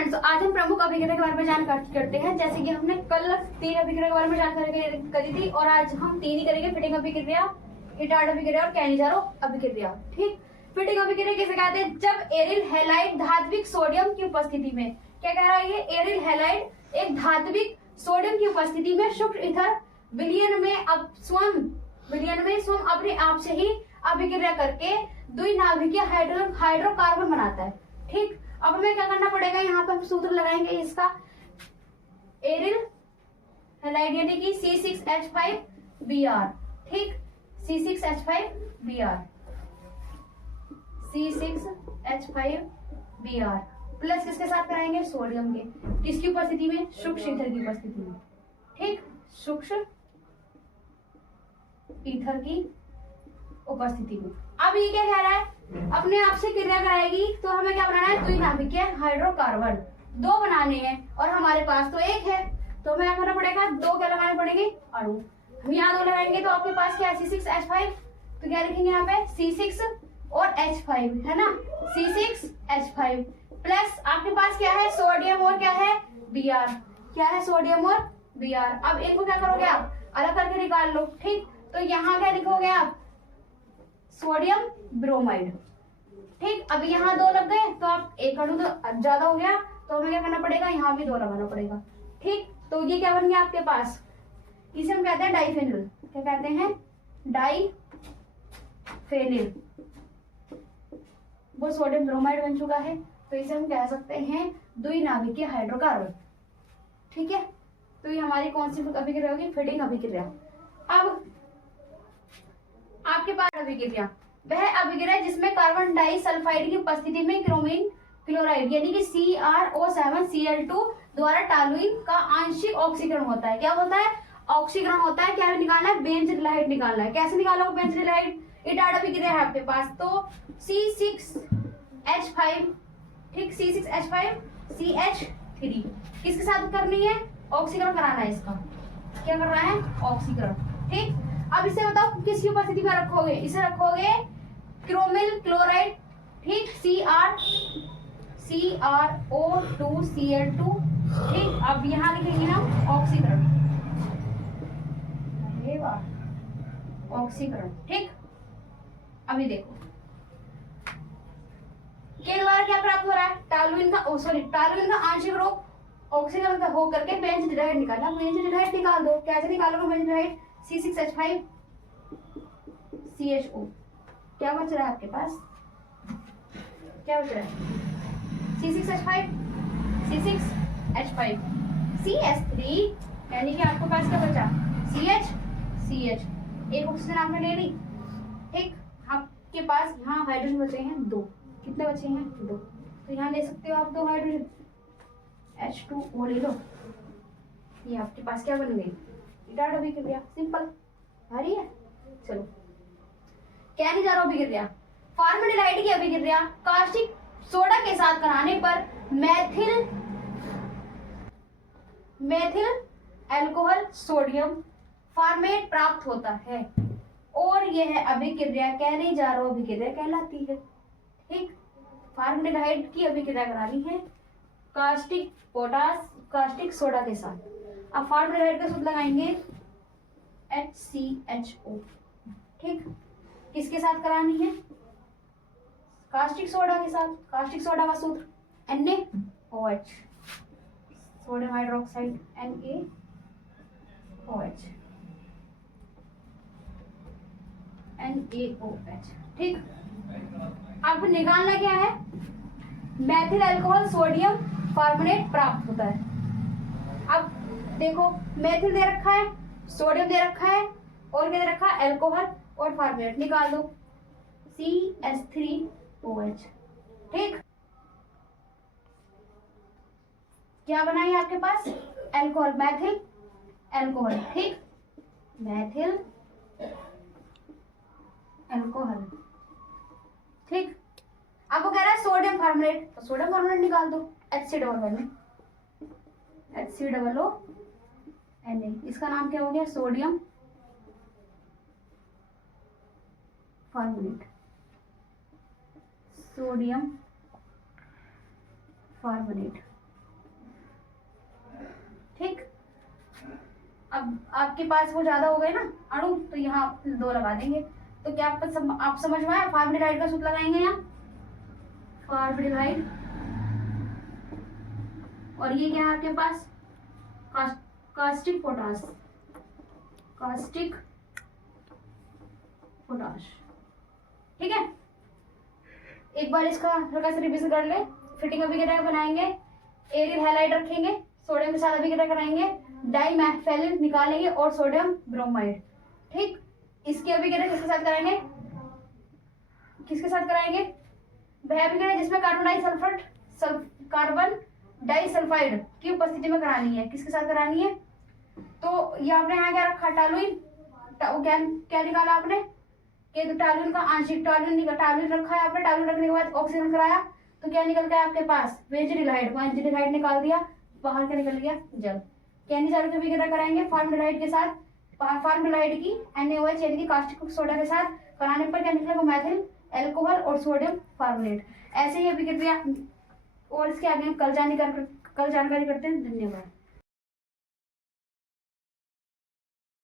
Friends, आज हम प्रमुख अभिक्रिया के बारे में जानकारी करते हैं। जैसे कि हमने कल 3 अभिक्रिया के बारे में जानकारी करी थी और आज हम 3 ही करेंगे, फिटिंग अभिक्रिया, इटार्ड अभिक्रिया और कैनिजारो अभिक्रिया। ठीक, फिटिंग अभिक्रिया किसे कहते हैं? जब एरिल हैलाइड धात्विक सोडियम की उपस्थिति में, क्या कह रहा है ये? एरिल हैलाइड एक धात्विक सोडियम की उपस्थिति में शुक्र ईथर विलयन में स्वयं अपने आप से ही अभिक्रिया करके द्विनाभिकीय हाइड्रोकार्बन बनाता है। ठीक, अब हमें क्या करना पड़ेगा? यहाँ पे हम सूत्र लगाएंगे इसका। एरिल हैलाइड यानी कि C6H5Br। ठीक, C6H5Br प्लस किसके साथ कराएंगे? सोडियम के। किसकी उपस्थिति में? शुष्क ईथर की उपस्थिति में। ठीक, शुष्क ईथर की उपस्थिति में। अब ये क्या कह रहा है? अपने आप से क्रिया कराएगी तो हमें क्या बनाना है? द्विनाभिकीय हाइड्रोकार्बन 2 बनाने हैं और हमारे पास तो 1 है, तो हमें क्या करना पड़ेगा? 2 क्या लगाने पड़ेंगे? अणु। हम यहाँ 2 लगाएंगे तो आपके पास क्या है? C6H5, तो क्या लिखेंगे यहाँ पे? C6 और H5 है ना, C6H5 प्लस आपके पास क्या है? सोडियम और क्या है? Br। क्या है? सोडियम और Br। अब इनको क्या करोगे आप? अलग करके निकाल लो। ठीक, तो यहाँ क्या लिखोगे आप? Sodium bromide. ठीक, अब यहाँ 2 लग गए तो आप एक अणु तो ज्यादा हो गया, तो हमें क्या करना पड़ेगा? यहाँ भी 2 लगाना पड़ेगा। ठीक, तो ये क्या बन गया आपके पास? इसे हम कहते हैं डाइफेनिल। क्या कहते हैं? डाइफेनिल। वो सोडियम ब्रोमाइड बन चुका है, तो इसे हम कह सकते हैं द्विनाभिकीय हाइड्रोकार्बन। ठीक है, तो ये हमारी कौन सी अभिक्रिया होगी? फिटिंग अभिक्रिया। अब आपके पास अभिक्रिया, वह अभिक्रिया जिसमें कार्बन डाइसल्फाइड की उपस्थिति में क्रोमीन क्लोराइड यानी कि CrO7Cl2 द्वारा टॉलुइन का आंशिक ऑक्सीकरण होता है। क्या होता है? ऑक्सीकरण होता है। क्या निकालना है? बेंजीलाइड निकालना है। कैसे निकालोगे बेंजीलाइड? इटार्ड अभिक्रिया है आपके पास, तो C6H5। ठीक, C6H5CH3 किसके साथ करनी है? ऑक्सीकरण कराना है इसका। क्या कर रहा है? ऑक्सीकरण। ठीक, अब इसे बताओ किसकी उपस्थिति में रखोगे? इसे रखोगे क्रोमिल क्लोराइड। ठीक, CrO2Cl2। ठीक, अब यहाँ लिखेंगे हम ऑक्सीकरण। अरे वाह, ऑक्सीकरण। ठीक, अभी देखो के द्वारा क्या प्राप्त हो रहा है? टॉलुइन का आंशिक रूप ऑक्सीकरण का हो करके बेंजीलाइड निकालना। बेंजीलाइड निकाल दो। कैसे निकालोगे बेंजीलाइड? C6H5CHO। क्या बच रहा है आपके पास? क्या बच रहा है? C6H5 यानी कि आपके पास क्या बचा? CH। एक ऑक्सीजन आपने ले ली। ठीक, आपके पास यहाँ हाइड्रोजन बचे हैं 2। कितने बचे हैं? 2। तो यहाँ ले सकते हो आप 2 हाइड्रोजन। H2O ले लो। ये आपके पास क्या बन गई? इटार्ड अभिक्रिया। सिंपल आ रही है। चलो, कैनिजारो अभिक्रिया, फॉर्मल्डिहाइड की अभिक्रिया कास्टिक सोडा के साथ कराने पर मेथिल अल्कोहल सोडियम फॉर्मेट प्राप्त होता है और यह अभिक्रिया कैनिजारो अभिक्रिया कहलाती है। ठीक, फॉर्मल्डिहाइड की अभिक्रिया करानी है कास्टिक सोडा के साथ। अब फॉर्मल्डिहाइड का सूत्र लगाएंगे HCHO। ठीक, किसके साथ करानी है? कास्टिक सोडा के साथ। कास्टिक सोडा का सूत्र NaOH, सोडियम हाइड्रोक्साइड NaOH। ठीक, अब निकालना क्या है? मेथिल अल्कोहल सोडियम फॉर्मेट प्राप्त होता है। अब देखो, मेथिल दे रखा है, सोडियम दे रखा है और क्या दे रखा है? अल्कोहल और फॉर्मेट। निकाल दो CH3OH। ठीक, क्या बना है आपके पास? Alcohol, methyl alcohol. ठीक, मेथिल अल्कोहल। ठीक, अब वो कह रहा है सोडियम फॉर्मुलेट, तो सोडियम फॉर्मुलेट निकाल दो। HCOONA। इसका नाम क्या हो गया? Sodium formulate. Sodium formulate. अब आपके पास वो ज्यादा हो गए ना अणु, तो यहाँ 2 लगा देंगे। तो क्या आप समझ में आया? फॉर्मल्डिहाइड का सूत्र लगाएंगे यहाँ, फॉर्मल्डिहाइड, और ये क्या है आपके पास? Caustic potash, caustic potash. ठीक है, एक बार इसका हल्का सा रिवीजन कर ले। फिटिंग अभिक्रिया बनाएंगे, एरियल हैलाइड रखेंगे, सोडियम के साथ अभिक्रिया कराएंगे, डाइमेथाइलिन निकालेंगे और सोडियम ब्रोमाइड। ठीक, इसकी अभिक्रिया किसके साथ कराएंगे? किसके साथ कराएंगे? वह अभिक्रिया जिसमें कार्बन डाइसल्फाइड की उपस्थिति में करानी है। किसके साथ करानी है? तो ये आपने यहाँ क्या रखा? टॉलुइन। क्या निकाला आपने? कि तो टॉलुइन का आंशिक टॉलुइन रखा है आपने। टॉलुइन रखने के बाद ऑक्सीजन कराया, तो क्या निकल गया आपके पास? वेंजिडिलाइड निकाल दिया, बाहर क्या निकल गया? जल। कैनी चारों की अभिक्रिया कराएंगे फॉर्मल्डिहाइड के साथ, फॉर्मल्डिहाइड की NaOH यानी कि कास्टिक सोडा के साथ कराने पर क्या निकलेगा? मैथिल एल्कोहल और सोडियम फॉर्मुलेट। ऐसे ही अभिक्रिया और इसके आगे कल जानकारी करते हैं। धन्यवाद।